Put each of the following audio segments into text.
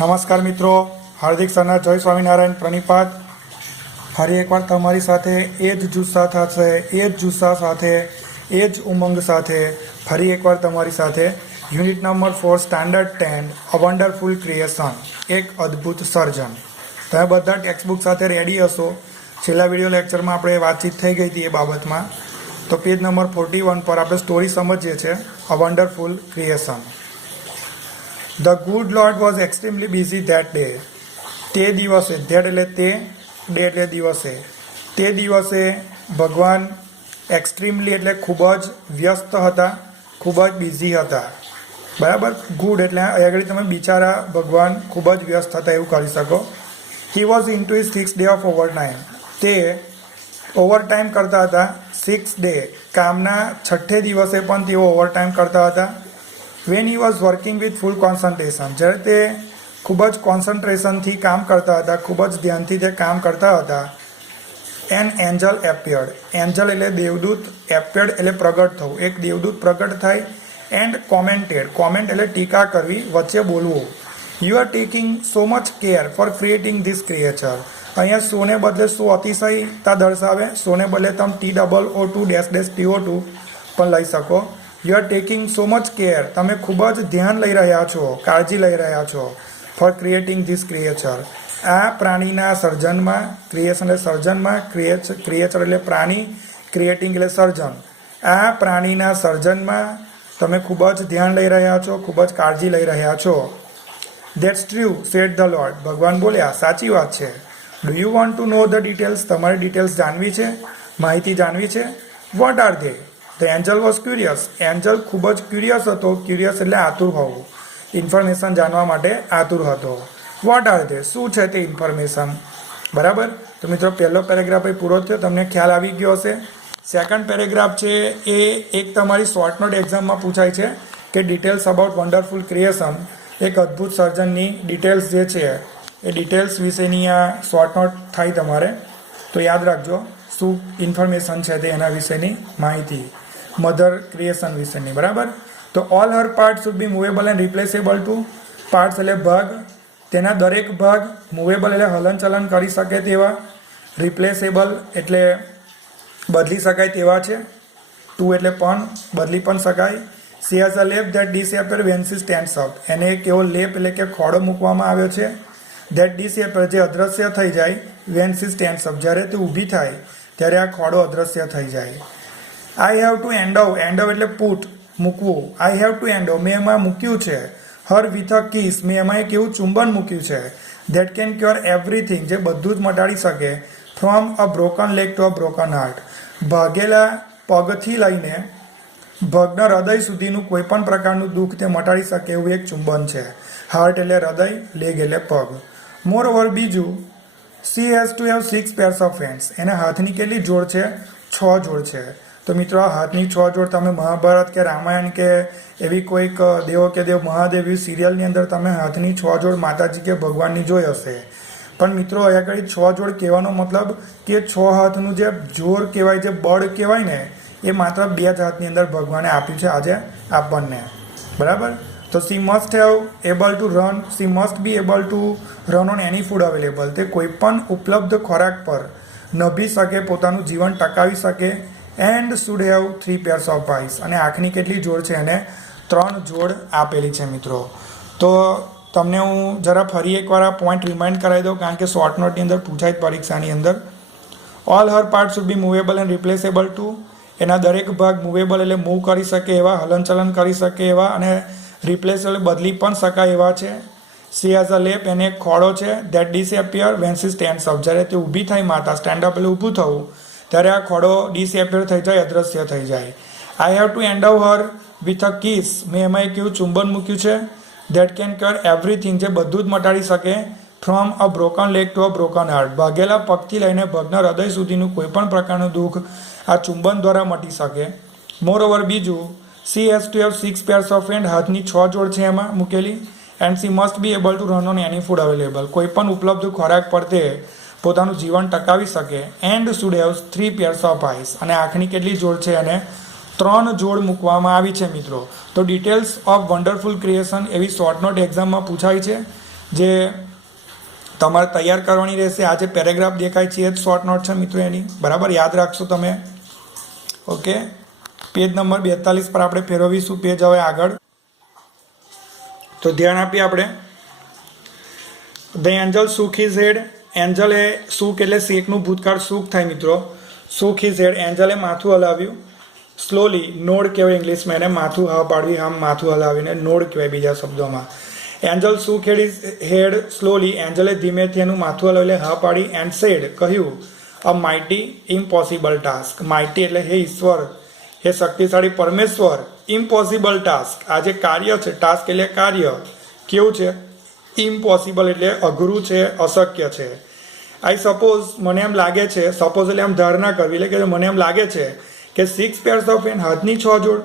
નમસ્કાર મિત્રો, હાર્દિક સરના જય સ્વામિનારાયણ પ્રણિપાત. ફરી એકવાર તમારી સાથે એ જ જુસ્સા સાથે એ જ જુસ્સા સાથે એ જ ઉમંગ સાથે ફરી એકવાર તમારી સાથે unit number 4 standard 10 a wonderful creation, એક અદ્ભુત સર્જન. તમે બધા ટેક્સ્ટબુક સાથે રેડી હશો. છેલ્લા વિડીયો લેક્ચરમાં આપણે વાતચીત થઈ ગઈ હતી એ બાબતમાં. તો પેજ નંબર 41 પર આપણે સ્ટોરી સમજીએ છીએ, a wonderful creation. The good Lord was extremely busy that day. તે દિવસે, ધેટ એટલે તે, ડે એટલે દિવસે, તે દિવસે ભગવાન એક્સ્ટ્રીમલી એટલે ખૂબ જ વ્યસ્ત હતા, ખૂબ જ બિઝી હતા. બરાબર. ગુડ એટલે આગળ તમે બિચારા ભગવાન ખૂબ જ વ્યસ્ત હતા એવું કરી શકો. He was in to his 6th day of overtime. તે ઓવરટાઈમ કરતા હતા. 6th day કામના 6થે દિવસે પણ તેઓ ઓવરટાઈમ કરતા હતા. When he was working with full concentration, જ્યારે તે ખૂબ જ કોન્સન્ટ્રેશનથી કામ કરતા હતા, ખૂબ જ ધ્યાનથી તે કામ કરતા હતા. N Angel appeared. એન્જલ એટલે દેવદૂત, એપિયર્ડ એટલે પ્રગટ થવું. એક દેવદૂત પ્રગટ થાય. એન્ડ કોમેન્ટેડ. કોમેન્ટ એટલે ટીકા કરવી, વચ્ચે બોલવું. You are taking so much care for creating this creature. અહીંયા સોને બદલે સો અતિશયતા દર્શાવે. સોને બદલે તમે TOO2-TO2 પણ લઈ શકો. You are taking so much care. તમે ખૂબ જ ધ્યાન લઈ રહ્યા છો, કાળજી લઈ રહ્યા છો. Four creating this creature. આ પ્રાણીના સર્જનમાં, ક્રિએશન એટલે સર્જનમાં, ક્રિએચર એટલે પ્રાણી, ક્રિએટિંગ એટલે સર્જન. આ પ્રાણીના સર્જનમાં તમે ખૂબ જ ધ્યાન લઈ રહ્યા છો, ખૂબ જ કાળજી લઈ રહ્યા છો. That's true said the lord. ભગવાન બોલ્યા, સાચી વાત છે. Do you want to know the details. તમારે ડિટેલ્સ જાણવી છે, માહિતી જાણવી છે. What are they? The angel was curious. Angel ખૂબ જ ક્યુરિયસ હતો. ક્યુરિયસ એટલે આતુર હોવું, ઇન્ફોર્મેશન જાણવા માટે આતુર હતો. Vote are they? શું છે તે ઇન્ફોર્મેશન? બરાબર. તો મિત્રો પહેલો પેરેગ્રાફ એ પૂરો થયો, તમને ખ્યાલ આવી ગયો હશે. સેકન્ડ પેરેગ્રાફ છે એ એક તમારી શોર્ટ નોટ એક્ઝામમાં પૂછાય છે કે ડિટેલ્સ અબાઉટ વન્ડરફુલ ક્રિએશન, એક અદ્ભુત સર્જનની ડિટેલ્સ જે છે એ ડિટેલ્સ વિશેની આ શોર્ટ નોટ થાય તમારે. તો યાદ રાખજો શું ઇન્ફોર્મેશન છે તે એના વિશેની માહિતી, મધર ક્રિએશન વિશેની. બરાબર. તો all her part should be movable and replaceable too. Parts એટલે ભાગ, તેના દરેક ભાગ. મૂવેબલ એટલે હલનચલન કરી શકે તેવા. રિપ્લેસેબલ એટલે બદલી શકાય તેવા છે. ટુ એટલે પણ, બદલી પણ શકાય. She has a limp that disappear when she stands up. એને એક એવો લેપ એટલે કે ખોડો મૂકવામાં આવ્યો છે. ધેટ ડિસએપર જે અદ્રશ્ય થઈ જાય, વેન સી સ્ટેન્ડ્સ અપ જ્યારે તે ઊભી થાય ત્યારે આ ખોડો અદ્રશ્ય થઈ જાય. I have to એન્ડવ. એન્ડવ એટલે પુટ, મૂકવું. આઈ હેવ ટુ એન્ડવ, મેં એમાં મૂક્યું છે. હર વિથ અ કિસ, મેં એમાં એક એવું ચુંબન મૂક્યું છે. ધેટ કેન ક્યોર એવરીથિંગ, જે બધું જ મટાડી શકે. From a broken leg to a broken heart. ભાગેલા પગથી લઈને ભગ્ન હૃદય સુધીનું કોઈ પણ પ્રકારનું દુઃખ તે મટાડી શકે એવું એક ચુંબન છે. હાર્ટ એટલે હૃદય, લેગ એટલે પગ. મોર ઓવર બીજું, she has to have 6 pairs of hands. એના હાથની કેટલી જોડ છે? 6 જોડ છે. તો મિત્રો આ હાથની 6 જોડ તમે મહાભારત કે રામાયણ કે એવી કોઈક દેવો કે દેવ મહાદેવ સિરિયલની અંદર તમે હાથની 6 જોડ માતાજી કે ભગવાનની જોઈ હશે. પણ મિત્રો અહીંયા આગળ 6 જોડ કહેવાનો મતલબ કે 6 હાથનું જે જોર કહેવાય, જે બળ કહેવાય ને, એ માત્ર 2 જ હાથની અંદર ભગવાને આપ્યું છે આજે આપણને. બરાબર. તો C must have able to run. C must be able to run on any food available. તે કોઈ પણ ઉપલબ્ધ ખોરાક પર નભી શકે, પોતાનું જીવન ટકાવી શકે. And should have 3 pairs of eyes. અને આંખની કેટલી જોડ છે? એને 3 જોડ આપેલી છે મિત્રો. તો તમને હું જરા ફરી એકવાર આ પોઈન્ટ રિમાઇન્ડ કરાવી દઉં, કારણ કે શોર્ટ નોટની અંદર પૂછાય પરીક્ષાની અંદર. All her part should be movable and replaceable too. એના દરેક ભાગ મૂવેબલ એટલે મૂવ કરી શકે એવા, હલનચલન કરી શકે એવા, અને રિપ્લેસેબલ બદલી પણ શકાય એવા છે. સી હેઝ અ લેપ, એને એક ખોડો છે. That disappear when she stands up. જ્યારે તે ઊભી થાય માતા, સ્ટેન્ડ અપ એટલે ઊભું થવું, ત્યારે આ ખોડો ડિસએપિયર થઈ જાય, અદ્રશ્ય થઈ જાય. I have to endow her with a kiss. મેં એમાં એક એવું ચુંબન મૂક્યું છે. ધેટ કેન ક્યોર એવરીથિંગ, જે બધું જ મટાડી શકે. From a broken leg to a broken heart. ભાગેલા પગથી લઈને ભગ્ન હૃદય સુધીનું કોઈ પણ પ્રકારનું દુઃખ આ ચુંબન દ્વારા મટી શકે. મોર ઓવર બીજું, she has to have 6 pairs of hand. હાથની 6 જોડ છે એમાં મૂકેલી. And C must be able to run on any food available. કોઈ પણ ઉપલબ્ધ ખોરાક પર તે પોતાનું જીવન ટકાવી શકે. And should have 3 pairs of eyes. અને આંખની કેટલી જોડ છે? એને 3 જોડ મૂકવામાં આવી છે મિત્રો. તો ડિટેલ્સ ઓફ વન્ડરફુલ ક્રિએશન એવી શોર્ટ નોટ એક્ઝામમાં પૂછાય છે. જે તમારે તૈયાર કરવાની રહેશે. આ જે પેરેગ્રાફ દેખાય છે એ જ શોર્ટ નોટ છે મિત્રો એની, બરાબર, યાદ રાખશો તમે. ઓકે, પેજ નંબર 42 પર આપણે ફેરવીશું પેજ હવે આગળ. તો ધ્યાન આપીએ આપણે. The angel shook his head. Angel એ સુક એટલે શેકનું ભૂતકાળ સુક થાય મિત્રો. સુક હિઝ હેડ, એન્જલે માથું હલાવ્યું. સ્લોલી, નોડ કહેવાય ઇંગ્લિશમાં એને, માથું હા પાડવી, આમ માથું હલાવીને નોડ કહેવાય બીજા શબ્દોમાં. એન્જલ સુક હેડ સ્લોલી, એન્જલે ધીમેથી એનું માથું હલાવી હા પાડી. એન્ડ સેડ, કહ્યું, અ માઇટી ઇમ્પોસિબલ ટાસ્ક. માઇટી એટલે હે ઈશ્વર, હે શક્તિશાળી પરમેશ્વર. ઇમ્પોસિબલ ટાસ્ક, આ જે કાર્ય છે, ટાસ્ક એટલે કાર્ય કેવું છે, ઇમ્પોસિબલ એટલે અઘરું છે, અશક્ય છે. આઈ સપોઝ, મને એમ લાગે છે, સપોઝ એટલે આમ ધારણા કરવી, એટલે કે મને એમ લાગે છે કે 6 pairs ઓફ હેન્ડ, હાથની 6 જોડ,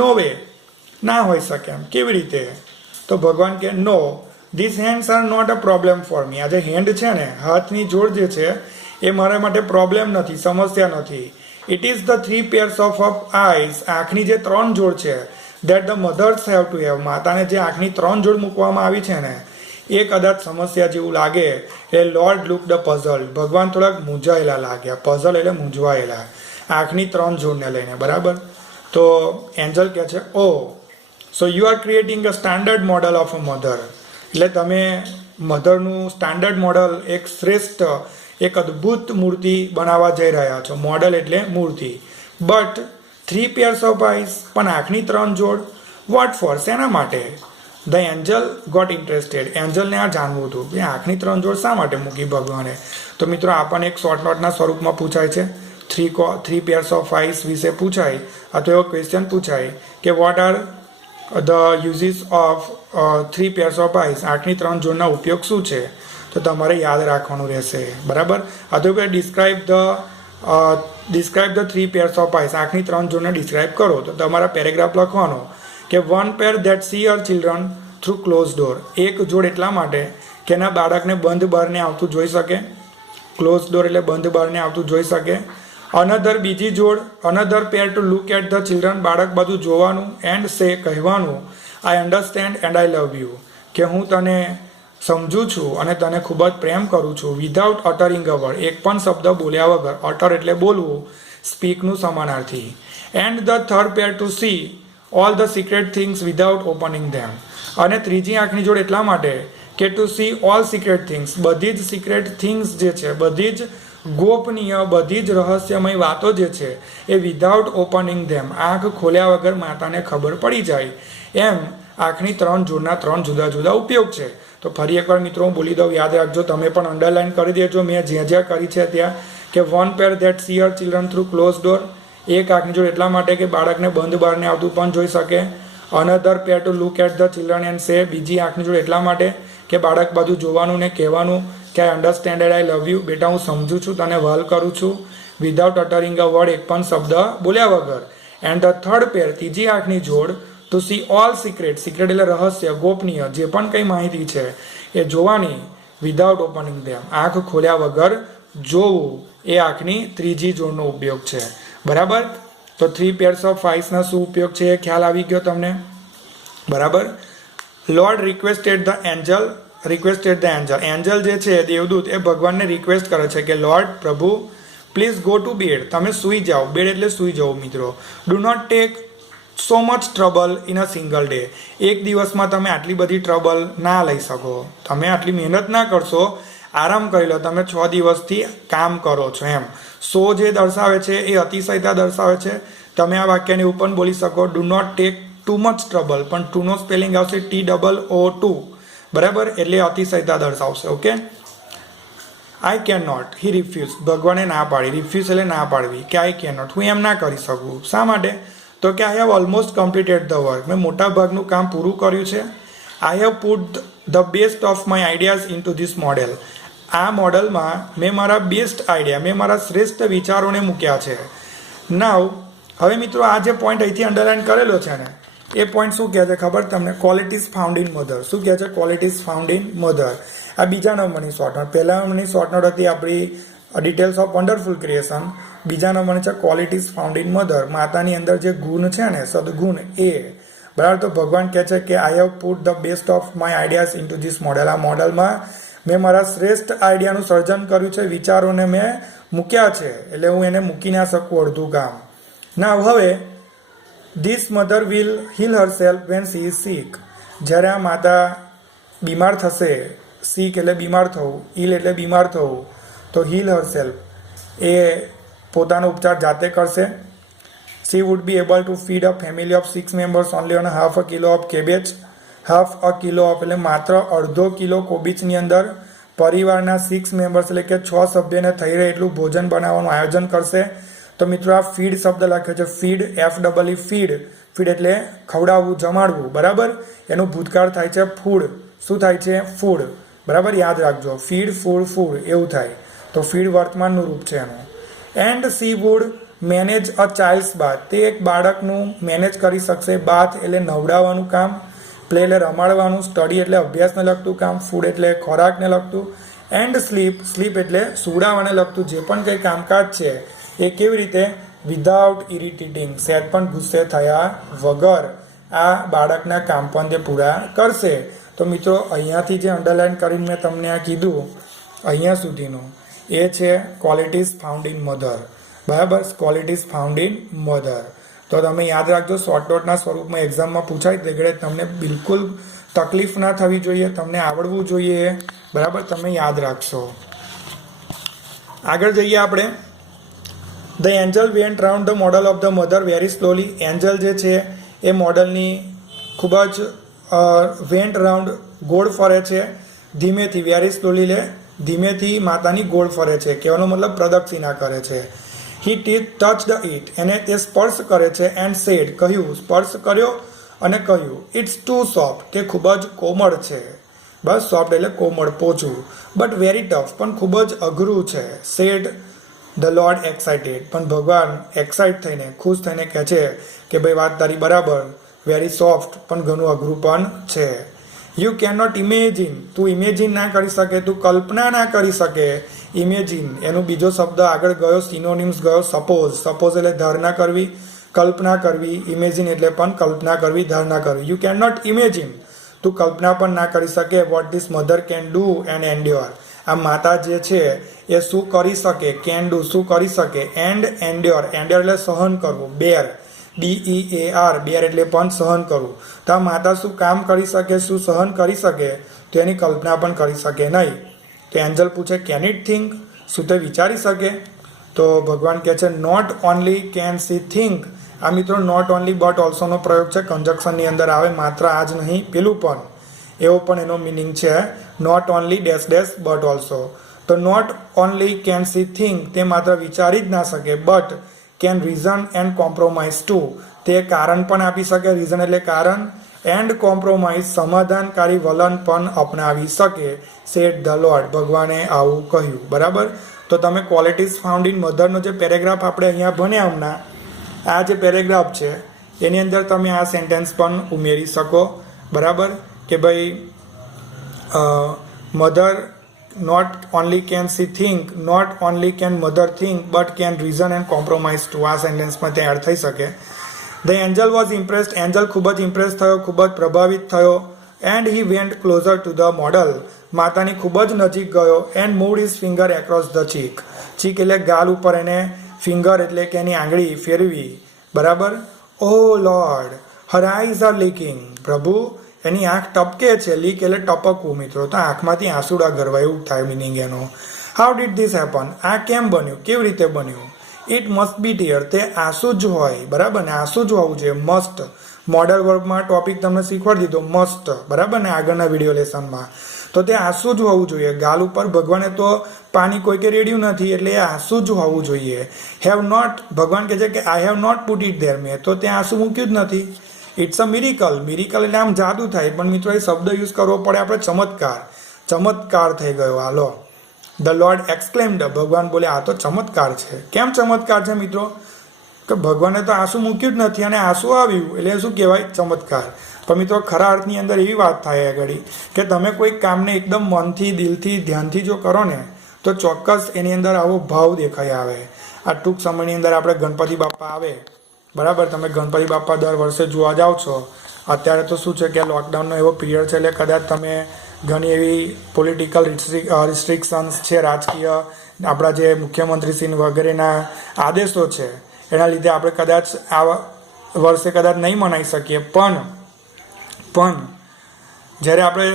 નો વે, ના હોઈ શકે એમ. કેવી રીતે? તો ભગવાન કે no, this hands are not a problem for me. આ જે હેન્ડ છે ને, હાથની જોડ જે છે એ મારા માટે પ્રોબ્લેમ નથી, સમસ્યા નથી. It is the 3 pairs of eyes, આંખની જે 3 જોડ છે, that the mothers have to have, માતાને જે આંખની 3 જોડ મૂકવામાં આવી છે ને, એ કદાચ સમસ્યા જેવું લાગે. એ લોર્ડ લુક ધ પઝલ, ભગવાન થોડાક મૂંઝાયેલા લાગ્યા. પઝલ એટલે મૂંઝવાયેલા, આંખની 3 જોડને લઈને, બરાબર. તો એન્જલ કહે છે, oh so you are creating a standard model of a mother. એટલે તમે મધરનું સ્ટાન્ડર્ડ મોડલ, એક શ્રેષ્ઠ, એક અદ્ભુત મૂર્તિ બનાવવા જઈ રહ્યા છો. મોડલ એટલે મૂર્તિ. બટ 3 pairs ઓફ આઈઝ, પણ આંખની 3 જોડ, વોટ ફોર, શેના માટે? ધ એન્જલ ગોટ ઇન્ટરેસ્ટેડ, એન્જલને આ જાણવું હતું કે આંખની 3 જોડ શા માટે મૂકી ભગવાને. તો મિત્રો આપણને એક શોર્ટ નોટના સ્વરૂપમાં પૂછાય છે, 3 pairs ઓફ આઈઝ વિશે પૂછાય, અથવા એવો ક્વેશ્ચન પૂછાય કે what are the uses of 3 pairs of eyes, આંખની 3 જોડના ઉપયોગ શું છે? તો તમારે યાદ રાખવાનું રહેશે, બરાબર. અથવા કે describe the 3 pairs of eyes, આંખની 3 જોડને ડિસ્ક્રાઇબ કરો. તો તમારા પેરેગ્રાફ લખવાનો કે 1 pair that see her children through closed door. એક જોડ એટલા માટે કે એના બાળકને બંધ બહારને આવતું જોઈ શકે. ક્લોઝ ડોર એટલે બંધ બહારને આવતું જોઈ શકે. અનધર, બીજી જોડ, another pair to look at the children, બાળક બધું જોવાનું. એન્ડ સે, કહેવાનું, I understand and I love you, કે હું તને સમજું છું અને તને ખૂબ જ પ્રેમ કરું છું. વિધાઉટ અટરિંગ અ વર્ડ, એક પણ શબ્દ બોલ્યા વગર. અટર એટલે બોલવું, સ્પીકનું સમાનાર્થી. And the third pair to see all the secret things without opening them. અને ત્રીજી આંખની જોડ એટલા માટે કે to see all secret things, બધી જ સિક્રેટ થિંગ્સ જે છે, બધી જ ગોપનીય, બધી જ રહસ્યમય વાતો જે છે એ વિધાઉટ ઓપનિંગ ધેમ, આંખ ખોલ્યા વગર માતાને ખબર પડી જાય. એમ આંખની 3 જોડના 3 જુદા જુદા ઉપયોગ છે. તો ફરી એકવાર મિત્રો હું બોલી દઉં, યાદ રાખજો, તમે પણ અંડરલાઈન કરી દેજો મેં જ્યાં કરી છે ત્યાં, કે 1 pair that see her children through closed door, એક આંખની જોડ એટલા માટે કે બાળકને બંધ બહારને આવતું પણ જોઈ શકે. Another pair to look at the children and say, બીજી આંખની જોડ એટલા માટે કે બાળક બધું જોવાનું ને કહેવાનું કે આઈ અન્ડરસ્ટેન્ડ આઈ લવ યુ, બેટા હું સમજું છું, તને વહાલ કરું છું. વિધાઉટ અટરિંગ અ વર્ડ, એક પણ શબ્દ બોલ્યા વગર. એન્ડ ધ થર્ડ પેર, ત્રીજી આંખની જોડ, to see all secret, secret એટલે રહસ્ય, ગોપનીય, જે પણ કંઈ માહિતી છે એ જોવાની. વિધાઉટ ઓપનિંગ ધેમ, આંખ ખોલ્યા વગર જોવું, એ આંખની ત્રીજી જોડનો ઉપયોગ છે, બરાબર. તો 3 pairs ઓફ આઈઝના શું ઉપયોગ છે એ ખ્યાલ આવી ગયો તમને, બરાબર. Lord requested the Angel, Angel જે છે દેવદૂત, એ ભગવાનને રિક્વેસ્ટ કરે છે કે લોર્ડ, પ્રભુ, પ્લીઝ ગો ટુ બેડ, તમે સૂઈ જાઓ. બેડ એટલે સૂઈ જાઓ મિત્રો. Do not take so much trouble in a single day, એક દિવસમાં તમે આટલી બધી ટ્રબલ ના લઈ શકો, તમે આટલી મહેનત ના કરશો, આરામ કરી લો, તમે 6 દિવસથી કામ કરો છો એમ. સો જે દર્શાવે છે એ અતિશયતા દર્શાવે છે. તમે આ વાક્યને એવું પણ બોલી શકો, do not take too much trouble, પણ ટુનો સ્પેલિંગ આવશે TOO2, બરાબર, એટલે અતિશયતા દર્શાવશે. Okay. I can not, he refuse, ભગવાને ના પાડી. રિફ્યુઝ એટલે ના પાડવી, કે આઈ કેન નોટ, હું એમ ના કરી શકું. શા માટે? તો કે I have almost completed the work, મેં મોટા ભાગનું કામ પૂરું કર્યું છે. I have put the best of my ideas in two this model, આ મોડલમાં મેં મારા બેસ્ટ આઈડિયા, મેં મારા શ્રેષ્ઠ વિચારોને મૂક્યા છે. નાવ, હવે મિત્રો આ જે પોઈન્ટ અહીંથી અંડરલાઈન કરેલો છે ને, એ પોઈન્ટ શું કહે છે ખબર તમને? Qualities found in mother. શું કહે છે? Qualities found in mother. આ બીજા નંબરની શોર્ટ નોટ. પહેલા નંબરની શોર્ટ નોટ હતી આપણી ડિટેલ્સ ઓફ વન્ડરફુલ ક્રિએશન. બીજા નંબરની છે ક્વોલિટીઝ ફાઉન્ડ ઇન મધર. માતાની અંદર જે ગુણ છે ને, સદગુણ, એ બરાબર. તો ભગવાન કહે છે કે I have put the best of my ideas in two this model. આ મોડેલમાં મેં મારા શ્રેષ્ઠ આઈડિયાનું સર્જન કર્યું છે, વિચારોને મેં મૂક્યા છે, એટલે હું એને મૂકી ના શકું અડધું કામ. ના હવે this mother will heal herself when she is sick. જ્યારે આ માતા બીમાર થશે, સિક એટલે બીમાર થવું, ઈલ એટલે બીમાર થવું, તો હીલ હર સેલ્ફ એ પોતાનો ઉપચાર જાતે કરશે. She would be able to feed a family of 6 members only on half a kilo of cabbage. Half a kilo એટલે માત્ર અડધો કિલો કોબીજની અંદર પરિવારના 6 મેમ્બર્સ એટલે કે 6 સભ્યને થઈ રહે એટલું ભોજન બનાવવાનું આયોજન કરશે. તો મિત્રો આ ફીડ શબ્દ લખ્યો છે, ફીડ, FEE ફીડ. ફીડ એટલે ખવડાવવું, જમાડવું, બરાબર. એનું ભૂતકાળ થાય છે ફૂડ. શું થાય છે? ફૂડ, બરાબર. યાદ રાખજો, ફીડ, ફૂડ, ફૂડ એવું થાય. તો ફીડ વર્તમાનનું રૂપ છે એનું. And she would manage a child's bath. તે એક બાળકનું મેનેજ કરી શકશે. બાથ એટલે નવડાવવાનું કામ, પ્લે એટલે રમાડવાનું, સ્ટડી એટલે અભ્યાસને લગતું કામ, ફૂડ એટલે ખોરાકને લગતું, એન્ડ સ્લીપ, સ્લીપ એટલે સુડાવાને લગતું જે પણ કંઈ કામકાજ છે એ કેવી રીતે? વિધાઉટ ઇરિટેટિંગ, સહેજ પણ ગુસ્સે થયા વગર આ બાળકના કામ પણ તે પૂરા કરશે. તો મિત્રો અહીંયાથી જે અંડરલાઇન કરીને મેં તમને આ કીધું અહીંયા સુધીનું એ છે ક્વોલિટીઝ ફાઉન્ડ ઇન મધર. બરાબર, ક્વોલિટીઝ ફાઉન્ડ ઇન મધર. તો તમે યાદ રાખજો, શોર્ટ નોટના સ્વરૂપમાં એક્ઝામમાં પૂછાય તે તમને બિલકુલ તકલીફ ના થવી જોઈએ, તમને આવડવું જોઈએ, બરાબર. તમે યાદ રાખશો. આગળ જઈએ આપણે. The Angel vent round the model of the mother very slowly. Angel જે છે એ મોડલની ખૂબ જ વેન્ટ રાઉન્ડ ગોળ ફરે છે ધીમેથી. વેરી સ્લોલી લે ધીમેથી માતાની ગોળ ફરે છે, કહેવાનો મતલબ પ્રદક્ષિણા કરે છે. હી ટચડ ઇટ, એને તે સ્પર્શ કરે છે. એન્ડ સેડ, કહ્યું, સ્પર્શ કર્યો અને કહ્યું, ઇટ્સ ટુ સોફ્ટ, કે ખૂબ જ કોમળ છે. બસ, સોફ્ટ એટલે કોમળ, પોચું. બટ વેરી ટફ, પણ ખૂબ જ અઘરું છે. સેડ ધ લોર્ડ એક્સાઇટેડ, પણ ભગવાન એક્સાઇટ થઈને, ખુશ થઈને કહે છે કે ભાઈ વાત તારી બરાબર, વેરી સોફ્ટ પણ ઘણું અઘરું પણ છે. યુ કેન નોટ ઇમેજિન, તું ઇમેજિન ના કરી શકે, તું કલ્પના ના કરી શકે. ઇમેજિન એનો બીજો શબ્દ આગળ ગયો, સિનોનિમ્સ ગયો, સપોઝ. સપોઝ એટલે ધારણા કરવી, કલ્પના કરવી. ઇમેજિન એટલે પણ કલ્પના કરવી, ધારણા કરવી. યુ કેન નોટ ઇમેજિન, તું કલ્પના પણ ના કરી શકે. What this mother can do and endure, આ માતા જે છે એ શું કરી શકે? કેન ડુ, શું કરી શકે? એન્ડ એન્ડ્યોર, એન્ડ્યોર એટલે સહન કરવું. બેર, BEAR, બેર એટલે પણ સહન કરવું. તો આ માતા શું કામ કરી શકે, શું સહન કરી શકે? તો એની કલ્પના પણ કરી શકે નહીં. તો એન્જલ પૂછે, કેન ઇટ થિંક, શું તે વિચારી શકે? તો ભગવાન કહે છે, not only can C think. આ મિત્રો નોટ ઓનલી બટ ઓલ્સોનો પ્રયોગ છે, કન્જક્શનની અંદર આવે. માત્ર આ જ નહીં, પેલું પણ, એવો પણ એનો મિનિંગ છે. Not only dash dash but also. તો not only can C think, તે માત્ર વિચારી જ ના શકે, but can reason and compromise too, તે કારણ પણ આપી શકે, રીઝન એટલે કારણ, એન્ડ કોમ્પ્રોમાઇઝ સમાધાનકારી વલણ પણ અપનાવી શકે. સેડ ધ લોર્ડ, ભગવાને આવું કહ્યું. બરાબર. તો તમે ક્વોલિટીઝ ફાઉન્ડ ઇન મધરનો જે પેરેગ્રાફ આપણે અહીંયા ભણ્યા હમણાં, આ જે પેરેગ્રાફ છે એની અંદર તમે આ સેન્ટેન્સ પણ ઉમેરી શકો. બરાબર, કે ભાઈ mother not only can C think, not only can mother think, but can reason and compromise too. આ સેન્ટેન્સમાં ત્યાં એડ થઈ શકે. The angel was impressed, angel ખૂબ જ ઇમ્પ્રેસ થયો, ખૂબ જ પ્રભાવિત થયો. And he went closer to the model, માતાની ખૂબ જ નજીક ગયો. And moved his finger across the cheek, cheek એટલે ગાલ ઉપર એને ફિંગર એટલે કે એની આંગળી ફેરવી. બરાબર. Oh lord her eyes are leaking, પ્રભુ એની આંખ ટપકે છે. લીક એટલે ટપકવું મિત્રો, તો આંખમાંથી આંસુડા ગરવા એવું થાય મિનિંગ એનો. હાઉ ડીડ ધીસ હેપન, આ કેમ બન્યું, કેવી રીતે બન્યું? ઇટ મસ્ટ બી ટીયર, તે આંસુ જ હોય. બરાબર ને, આંસુ જ હોવું જોઈએ. મસ્ટ મોડલ વર્બમાં ટોપિક તમને શીખવાડી દીધો, મસ્ટ. બરાબર ને, આગળના વિડીયો લેસનમાં. તો તે આંસુ જ હોવું જોઈએ. ગાલ ઉપર ભગવાને તો પાણી કોઈ કે રેડ્યું નથી, એટલે એ આંસુ જ હોવું જોઈએ. હેવ નોટ, ભગવાન કહે છે કે I have not put it there, મેં તો ત્યાં આંસુ મૂક્યું જ નથી. ઇટ્સ અ મિરિકલ, મિરિકલ એટલે આમ જાદુ થાય, પણ મિત્રો એ શબ્દ યુઝ કરવો પડે આપણે, ચમત્કાર. ચમત્કાર થઈ ગયો. હાલો, ધ લોર્ડ એક્સક્લેમ્ડ, ભગવાન બોલે આ તો ચમત્કાર છે. કેમ ચમત્કાર છે મિત્રો? કે ભગવાને તો આંસુ મૂક્યું જ નથી અને આંસુ આવ્યું, એટલે શું કહેવાય? ચમત્કાર. પણ મિત્રો ખરા અર્થની અંદર એવી વાત થાય આગળ કે તમે કોઈ કામને એકદમ મનથી, દિલથી, ધ્યાનથી જો કરો ને તો ચોક્કસ એની અંદર આવો ભાવ દેખાઈ આવે. આ ટૂંક સમયની અંદર આપણે ગણપતિ બાપા આવે. બરાબર, તમે ગણપતિ બાપા દર વર્ષે જોવા જાઓ છો, અત્યારે તો શું છે કે લોકડાઉનનો એવો પિરિયડ છે એટલે કદાચ તમે ઘણી એવી પોલિટિકલ રિસ્ટ્રિક્શન્સ છે, રાજકીય આપણા જે મુખ્યમંત્રીશ્રી વગેરેના આદેશો છે એના લીધે આપણે કદાચ આ વર્ષે કદાચ નહીં મનાવી શકીએ, પણ જ્યારે આપણે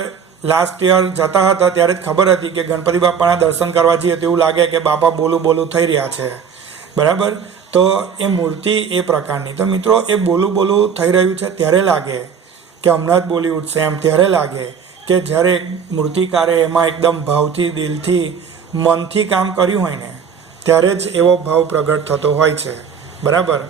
લાસ્ટ યર જતા હતા ત્યારે જ ખબર હતી કે ગણપતિ બાપાના દર્શન કરવા જઈએ તો એવું લાગે કે બાપા બોલું થઈ રહ્યા છે, બરાબર. તો એ મૂર્તિ એ પ્રકારની, તો મિત્રો એ બોલું થઈ રહ્યું છે ત્યારે લાગે કે હમણાં જ બોલી ઉઠશે એમ, ત્યારે લાગે કે જ્યારે મૂર્તિકારે એમાં એકદમ ભાવથી, દિલથી, મનથી કામ કર્યું હોય ને ત્યારે જ એવો ભાવ પ્રગટ થતો હોય છે, બરાબર.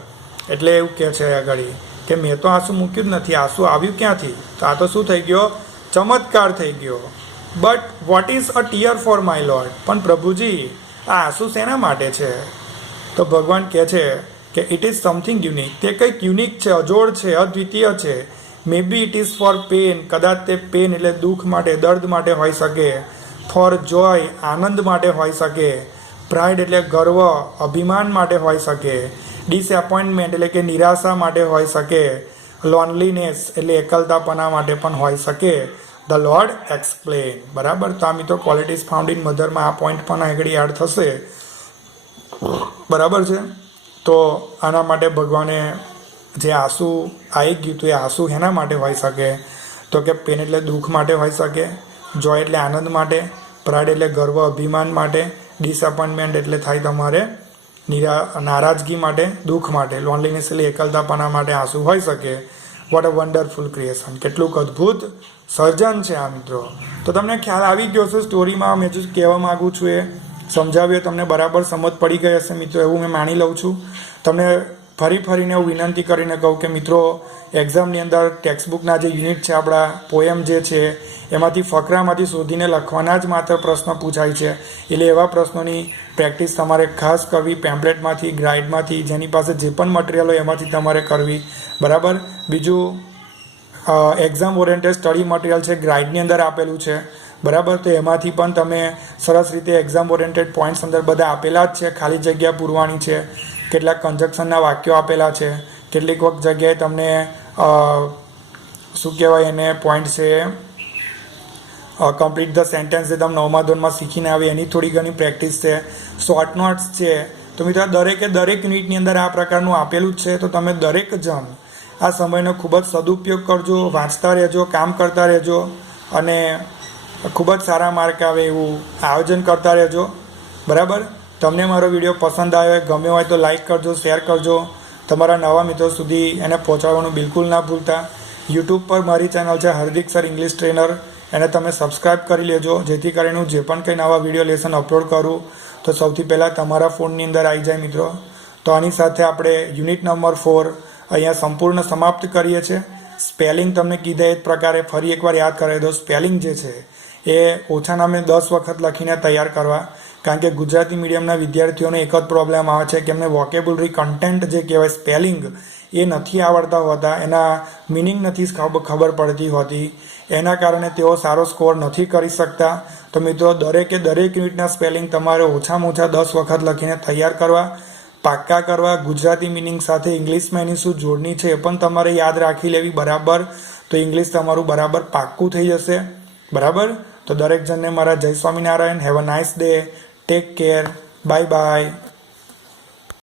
એટલે એવું કહે છે આગળ કે મેં તો આંસુ મૂક્યું જ નથી, આંસુ આવ્યું ક્યાંથી? તો આ તો શું થઈ ગયો? ચમત્કાર થઈ ગયો. But what is a tear for my lord? પણ પ્રભુજી આ આંસુ શેના માટે છે? તો ભગવાન કહે છે કે ઇટ ઇઝ સમથિંગ યુનિક. તે કંઈક યુનિક છે, અજોડ છે, અદ્વિતીય છે. મે B it is four pen. કદાચ તે પેન એટલે દુઃખ માટે, દર્દ માટે હોઈ શકે. ફોર જોય, આનંદ માટે હોઈ શકે. પ્રાઇડ એટલે ગર્વ, અભિમાન માટે હોઈ શકે. ડિસએપોઇન્ટમેન્ટ એટલે કે નિરાશા માટે હોઈ શકે. લોનલીનેસ એટલે એકલતાપણા માટે પણ હોઈ શકે. The lord explain. બરાબર. તો આ મિત્રો ક્વોલિટીઝ ફાઉન્ડ ઇન મધરમાં આ પોઈન્ટ પણ આગળ એડ થશે, બરાબર છે. તો આના માટે ભગવાને જે આંસુ આવી ગયું તો એ આંસુ એના માટે હોઈ શકે? તો કે પેન એટલે દુઃખ માટે હોઈ શકે, જોય એટલે આનંદ માટે, પ્રાઇડ એટલે ગર્વ, અભિમાન માટે, ડિસઅપોઇન્ટમેન્ટ એટલે થાય તમારે નારાજગી માટે, દુઃખ માટે, લોનલીનેસ એટલે એકલતાપણા માટે આંસુ હોઈ શકે. What a wonderful creation. કેટલુંક અદ્ભુત સર્જન છે આ મિત્રો. તો તમને ખ્યાલ આવી ગયો હશે સ્ટોરીમાં મેં જે કહેવા માગું છું એ સમજાવ્યું, તમને બરાબર સમજ પડી ગઈ હશે મિત્રો, એવું મેં માની લઉં છું. તમને ફરીને હું વિનંતી કરીને કહું કે મિત્રો એક્ઝામની અંદર ટેક્સ્ટબુકના જે યુનિટ છે આપણા પોએમ જે છે એમાંથી ફકરામાંથી શોધીને લખવાના જ માત્ર પ્રશ્ન પૂછાય છે. એટલે એવા પ્રશ્નોની પ્રેક્ટિસ તમારે ખાસ કરવી, પેમ્પલેટમાંથી, ગાઈડમાંથી, જેની પાસે જે પણ મટીરિયલ હોય એમાંથી તમારે કરવી, બરાબર. બીજું એક્ઝામ ઓરિએન્ટેડ સ્ટડી મટીરિયલ છે, ગાઈડની અંદર આપેલું છે, બરાબર. તો એમાંથી પણ તમે સરસ રીતે એક્ઝામ ઓરિએન્ટેડ પોઈન્ટ્સ અંદર બધા આપેલા જ છે. ખાલી જગ્યા પૂરવાની છે, કેટલાક કન્જક્શનના વાક્યો આપેલા છે, કેટલીક વખત જગ્યાએ તમને શું કહેવાય એને પોઈન્ટ છે કમ્પ્લીટ ધ સેન્ટેન્સ જે તમે 9મા ધોરણમાં શીખીને આવે એની થોડી ઘણી પ્રેક્ટિસ છે, શોર્ટ નોટ્સ છે. તો મિત્રો દરેક યુનિટની અંદર આ પ્રકારનું આપેલું જ છે. તો તમે દરેક જણ આ સમયનો ખૂબ જ સદુપયોગ કરજો, વાંચતા રહેજો, કામ કરતા રહેજો અને ખૂબ જ સારા માર્ક આવે એવું આયોજન કરતા રહેજો, બરાબર. તમને મારો વિડીયો પસંદ આવ્યો, ગમ્યો હોય તો લાઈક કરજો, શેર કરજો, તમારા નવા મિત્રો સુધી એને પહોંચાડવાનું બિલકુલ ના ભૂલતા. યુટ્યુબ પર મારી ચેનલ છે હાર્દિક સર ઇંગ્લિશ ટ્રેનર, એને તમે સબસ્ક્રાઈબ કરી લેજો, જેથી કરીને હું જે પણ કંઈ નવા વિડીયો લેસન અપલોડ કરું તો સૌથી પહેલાં તમારા ફોનની અંદર આવી જાય મિત્રો. તો આની સાથે આપણે યુનિટ નંબર 4 અહીંયા સંપૂર્ણ સમાપ્ત કરીએ છીએ. સ્પેલિંગ તમને કીધા એ જ પ્રકારે ફરી એકવાર યાદ કરાવી દો. સ્પેલિંગ જે છે એ ઓછા નામે 10 વખત લખીને તૈયાર કરવા, કારણ કે ગુજરાતી મીડિયમના વિદ્યાર્થીઓને એક જ પ્રોબ્લેમ આવે છે કે એમને વોકેબુલરી કન્ટેન્ટ જે કહેવાય સ્પેલિંગ એ નથી આવડતા હોતા, એના મિનિંગ નથી ખબર પડતી હોતી, એના કારણે તેઓ સારો સ્કોર નથી કરી શકતા. તો મિત્રો દરેક યુનિટના સ્પેલિંગ તમારે ઓછામાં ઓછા 10 વખત લખીને તૈયાર કરવા, પાક્કા કરવા. ગુજરાતી મિનિંગ સાથે ઇંગ્લિશમાં એની શું જોડણી છે એ પણ તમારે યાદ રાખી લેવી, બરાબર. તો ઇંગ્લિશ તમારું બરાબર પાક્કું થઈ જશે, બરાબર. તો દરેક જણને મારા જય Swaminarayan. Have a nice day. Take care. Bye bye.